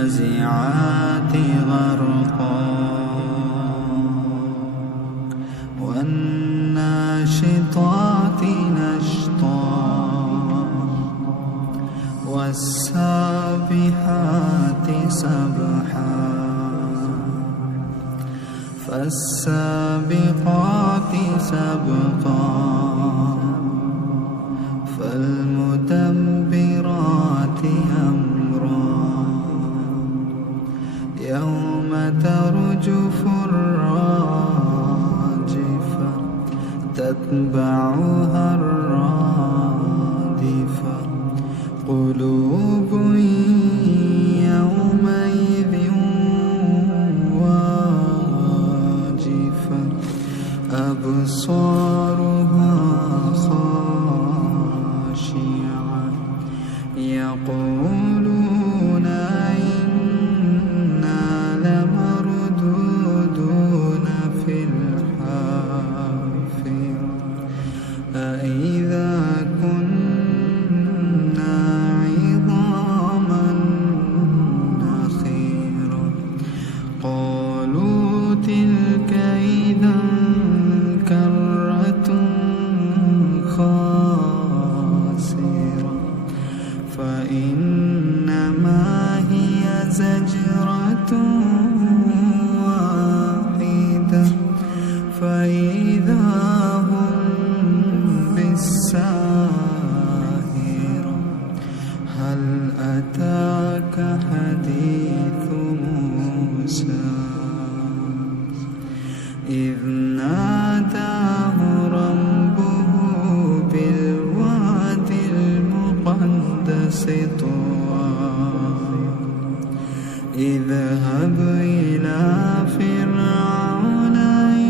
والنازعات غرقا والناشطات نشطا والسابحات سبحا فالسابقات سبقا فالمدبرات أمرا يوم ترجف الراجفة تتبعها الرادفة قلوب يومئذ واجفة أبصارها خاشعة يقولون إنا لمردودون في الحافرة أإذا كنا عظاما نخرة قالوا تلك إذا كرة خاسرة فإنما هي زجرة واحدة فإذا هم بالساهرة هل أتاك حديث موسى إذ ناداه ربه بالواد المقدس طوى اذهب إلى فرعون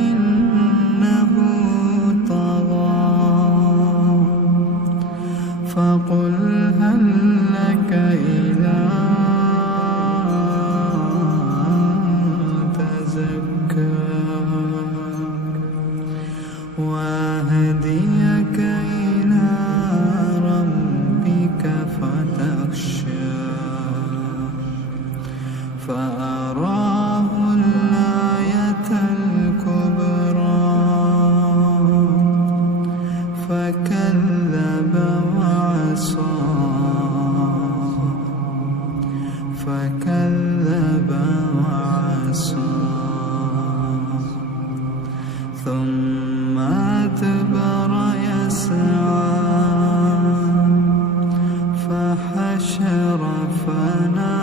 إنه طغى فقل هل لك إلى تزكى وأهديك إلى ربك فتخشى فأراه الآية الكبرى فكذب وعصى ثم أدبر يسعى فحشر فنادى